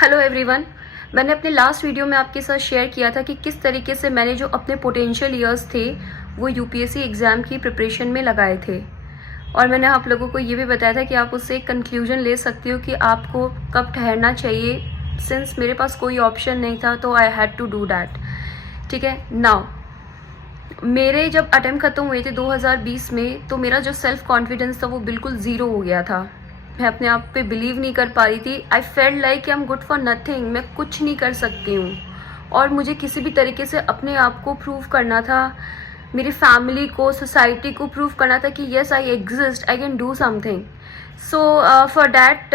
Hello everyone. मैंने अपने last video में आपके साथ शेयर किया था कि किस तरीके से मैंने जो अपने पोटेंशियल ईयर्स थे वो यूपीएससी एग्ज़ाम की प्रिपरेशन में लगाए थे, और मैंने आप लोगों को ये भी बताया था कि आप उससे एक कंक्लूजन ले सकते हो कि आपको कब ठहरना चाहिए। सिंस मेरे पास कोई ऑप्शन नहीं था तो I had to do that. ठीक है, नाउ मेरे जब अटेम्प्ट ख़त्म हुए थे 2020 में, तो मेरा जो सेल्फ कॉन्फिडेंस था वो बिल्कुल ज़ीरो हो गया था। मैं अपने आप पे बिलीव नहीं कर पा रही थी। I felt like I am good for nothing, मैं कुछ नहीं कर सकती हूँ, और मुझे किसी भी तरीके से अपने आप को प्रूव करना था, मेरी फैमिली को, सोसाइटी को प्रूव करना था कि yes I exist, I can do something. So for that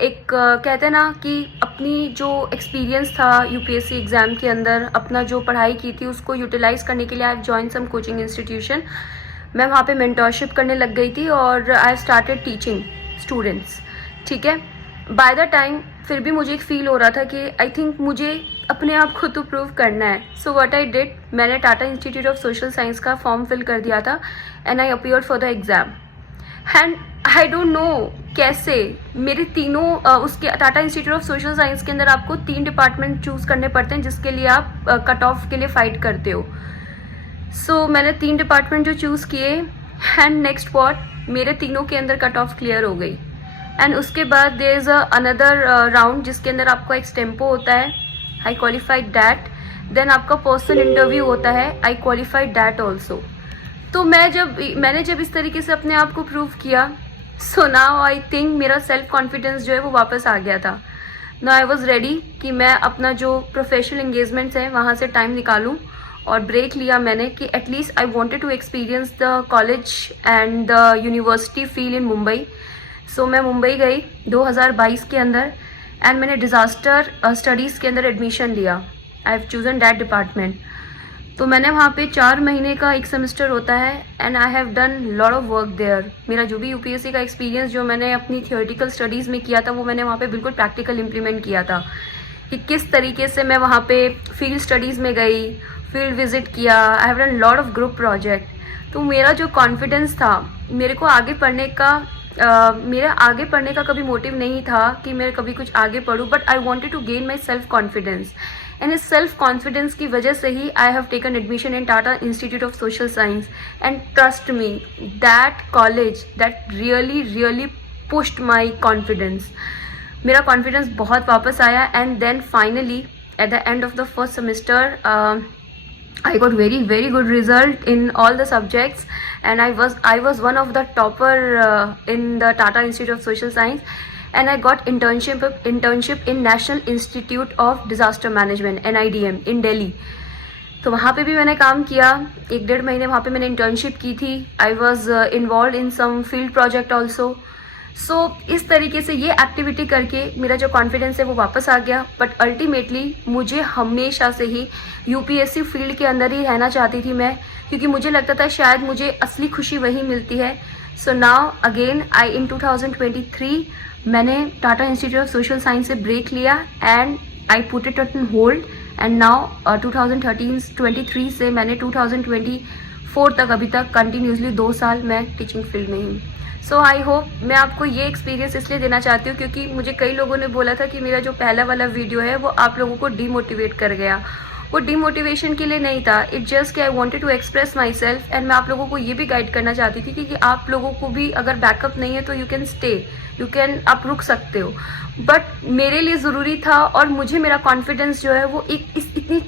कहते हैं ना कि अपनी जो एक्सपीरियंस था यूपीएससी एग्ज़ाम के अंदर, अपना जो पढ़ाई की थी उसको यूटिलाइज़ करने के लिए I have join some coaching institution. मैं वहाँ पे मेंटरशिप करने लग गई थी और आई स्टार्टेड टीचिंग स्टूडेंट्स। ठीक है, बाय द टाइम फिर भी मुझे एक फील हो रहा था कि आई थिंक मुझे अपने आप को तो प्रूव करना है। सो व्हाट आई डिड, मैंने Tata Institute of Social science का फॉर्म फिल कर दिया था and I appeared for the exam. And I don't know कैसे मेरे तीनों उसके Tata Institute of Social science के अंदर आपको 3 डिपार्टमेंट चूज़ करने पड़ते हैं जिसके लिए आप कट ऑफ के लिए फ़ाइट करते हो। सो मैंने 3 डिपार्टमेंट जो चूज़ किए, एंड नेक्स्ट व्हाट, मेरे तीनों के अंदर कट ऑफ क्लियर हो गई। एंड उसके बाद देयर इज़ अनदर राउंड जिसके अंदर आपका एक्सटेम्पो होता है, आई क्वालिफाइड दैट। देन आपका पर्सनल इंटरव्यू होता है, आई क्वालिफाइड दैट ऑल्सो। तो मैंने जब इस तरीके से अपने आप को प्रूव किया, सो नाउ आई थिंक मेरा सेल्फ कॉन्फिडेंस जो है वो वापस आ गया था। नाउ आई वॉज रेडी कि मैं अपना जो प्रोफेशनल एंगेजमेंट्स है वहाँ से टाइम निकालूँ, और ब्रेक लिया मैंने कि at least I wanted to experience the college and the university feel in Mumbai. So मैं मुंबई गई 2022 के अंदर, एंड मैंने डिज़ास्टर स्टडीज़ के अंदर एडमिशन लिया। I have chosen that department. तो मैंने वहाँ पे 4 महीने का एक सेमेस्टर होता है, and I have done lot of work there. मेरा जो भी यूपीएससी का एक्सपीरियंस जो मैंने अपनी थियोरेटिकल स्टडीज़ में किया था वो मैंने वहाँ पे बिल्कुल प्रैक्टिकल इम्प्लीमेंट किया था कि किस तरीके से मैं वहाँ पे फील्ड स्टडीज़ में गई, फील्ड विजिट किया, आई have done lot of group project. तो मेरा जो कॉन्फिडेंस था, मेरे को आगे पढ़ने का मेरा आगे पढ़ने का कभी मोटिव नहीं था कि मैं कभी कुछ आगे पढ़ूँ, but I wanted to gain my self confidence. And इस सेल्फ कॉन्फिडेंस की वजह से ही I have taken admission in Tata Institute of Social Science, and trust me that college that really pushed my confidence. मेरा कॉन्फिडेंस बहुत वापस आया, and then finally at the end of the first semester I got very good result in all the subjects, and I was one of the topper in the Tata Institute of Social Science, and I got internship in National Institute of Disaster Management NIDM in Delhi। तो वहाँ पे भी मैंने काम किया, 1-1.5 महीने वहाँ पे मैंने इंटर्नशिप की थी। I was involve in some field project also. So इस तरीके से ये एक्टिविटी करके मेरा जो कॉन्फिडेंस है वो वापस आ गया। बट अल्टीमेटली मुझे हमेशा से ही यूपीएससी फील्ड के अंदर ही रहना चाहती थी मैं, क्योंकि मुझे लगता था शायद मुझे असली खुशी वही मिलती है। सो नाउ अगेन आई इन 2023 मैंने Tata Institute of Social science से ब्रेक लिया, and I put it on hold, and now 2023 से मैंने 2024 तक अभी तक कंटिन्यूसली 2 साल मैं टीचिंग फील्ड में हूँ। सो आई होप, मैं आपको ये एक्सपीरियंस इसलिए देना चाहती हूँ क्योंकि मुझे कई लोगों ने बोला था कि मेरा जो पहला वाला वीडियो है वो आप लोगों को डीमोटिवेट कर गया। वो डीमोटिवेशन के लिए नहीं था, इट जस्ट कि I wanted to express myself, and मैं आप लोगों को ये भी गाइड करना चाहती थी कि आप लोगों को भी अगर बैकअप नहीं है तो यू कैन स्टे, आप रुक सकते हो। बट मेरे लिए ज़रूरी था, और मुझे मेरा कॉन्फिडेंस जो है वो इतनी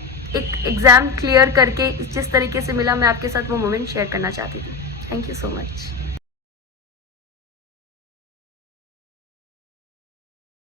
एग्ज़ाम क्लियर करके जिस तरीके से मिला, मैं आपके साथ वो मोमेंट शेयर करना चाहती थी। Thank you so much.